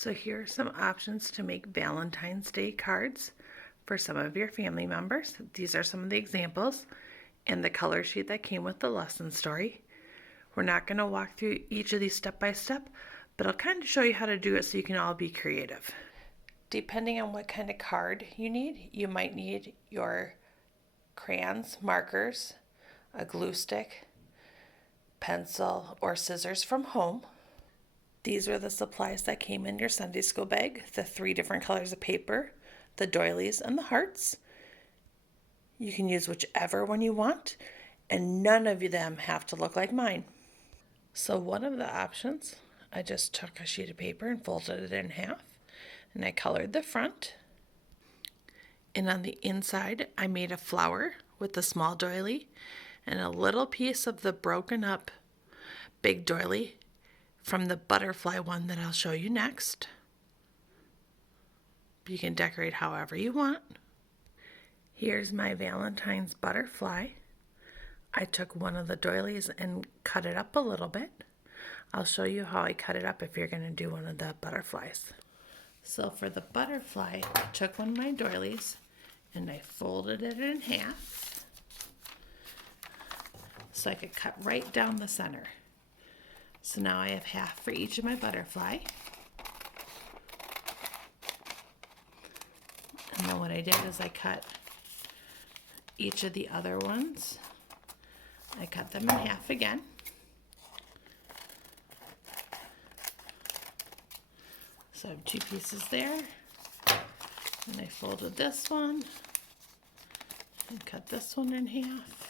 So here are some options to make Valentine's Day cards for some of your family members. These are some of the examples and the color sheet that came with the lesson story. We're not going to walk through each of these step by step, but I'll kind of show you how to do it so you can all be creative. Depending on what kind of card you need, you might need your crayons, markers, a glue stick, pencil, or scissors from home. These are the supplies that came in your Sunday school bag, the 3 different colors of paper, the doilies, and the hearts. You can use whichever one you want, and none of them have to look like mine. So one of the options, I just took a sheet of paper and folded it in half, and I colored the front. And on the inside, I made a flower with a small doily and a little piece of the broken up big doily from the butterfly one that I'll show you next. You can decorate however you want. Here's my Valentine's butterfly. I took one of the doilies and cut it up a little bit. I'll show you how I cut it up if you're going to do one of the butterflies. So for the butterfly, I took one of my doilies and I folded it in half so I could cut right down the center. So now I have half for each of my butterfly. And then what I did is I cut each of the other ones. I cut them in half again. So I have 2 pieces there. And I folded this one and cut this one in half.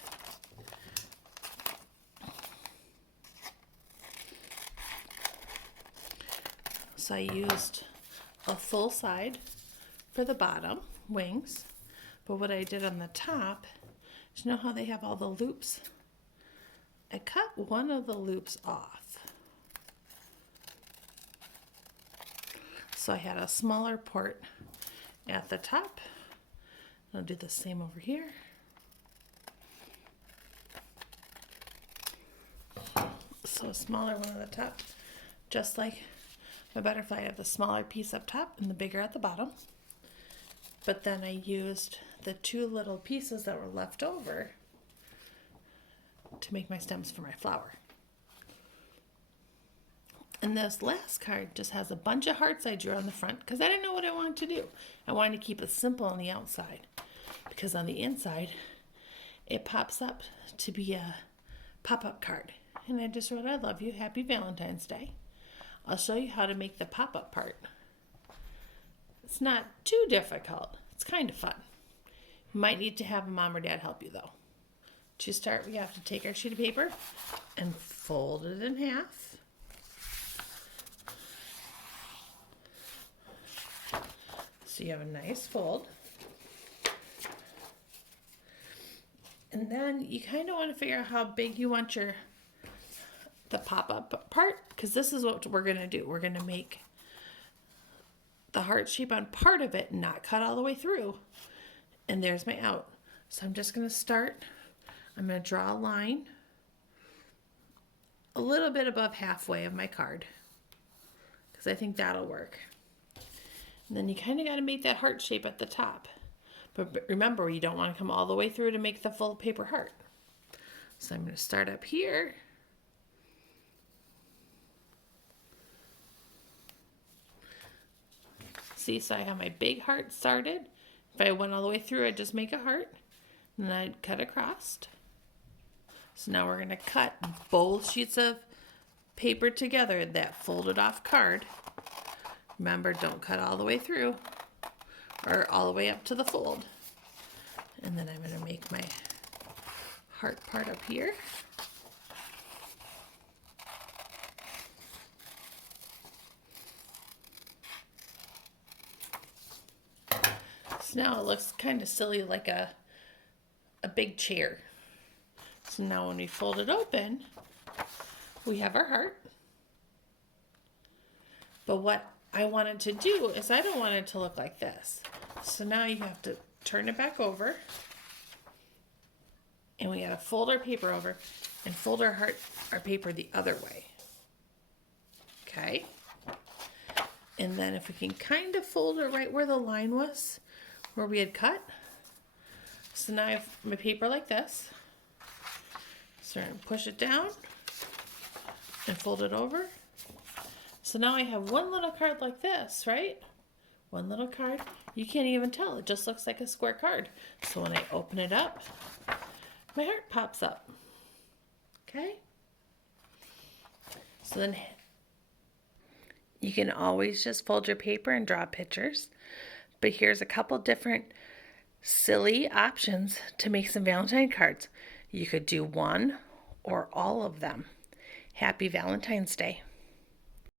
So I used a full side for the bottom wings, but what I did on the top, you know how they have all the loops? I cut one of the loops off. So I had a smaller port at the top. I'll do the same over here. So a smaller one at the top, just like my butterfly. I have the smaller piece up top and the bigger at the bottom. But then I used the 2 little pieces that were left over to make my stems for my flower. And this last card just has a bunch of hearts I drew on the front because I didn't know what I wanted to do. I wanted to keep it simple on the outside because on the inside it pops up to be a pop-up card. And I just wrote, I love you, happy Valentine's Day. I'll show you how to make the pop-up part. It's not too difficult. It's kind of fun. You might need to have a mom or dad help you though. To start, we have to take our sheet of paper and fold it in half. So you have a nice fold. And then you kind of want to figure out how big you want the pop-up part, because this is what we're going to do. We're going to make the heart shape on part of it, not cut all the way through. And there's my out. So I'm just going to start. I'm going to draw a line a little bit above halfway of my card because I think that'll work. And then you kind of got to make that heart shape at the top. But remember, you don't want to come all the way through to make the full paper heart. So I'm going to start up here. See, so I have my big heart started. If I went all the way through, I'd just make a heart. And then I'd cut across. So now we're going to cut both sheets of paper together, that folded off card. Remember, don't cut all the way through or all the way up to the fold. And then I'm going to make my heart part up here. So now it looks kind of silly, like a big chair. So now when we fold it open, we have our heart. But what I wanted to do is I don't want it to look like this. So now you have to turn it back over. And we gotta fold our paper over and fold our paper the other way. Okay? And then if we can kind of fold it right where the line was, where we had cut. So now I have my paper like this. So I'm going to push it down and fold it over. So now I have one little card like this, right? One little card. You can't even tell. It just looks like a square card. So when I open it up, my heart pops up. Okay? So then you can always just fold your paper and draw pictures. But here's a couple different silly options to make some Valentine cards. You could do one or all of them. Happy Valentine's Day.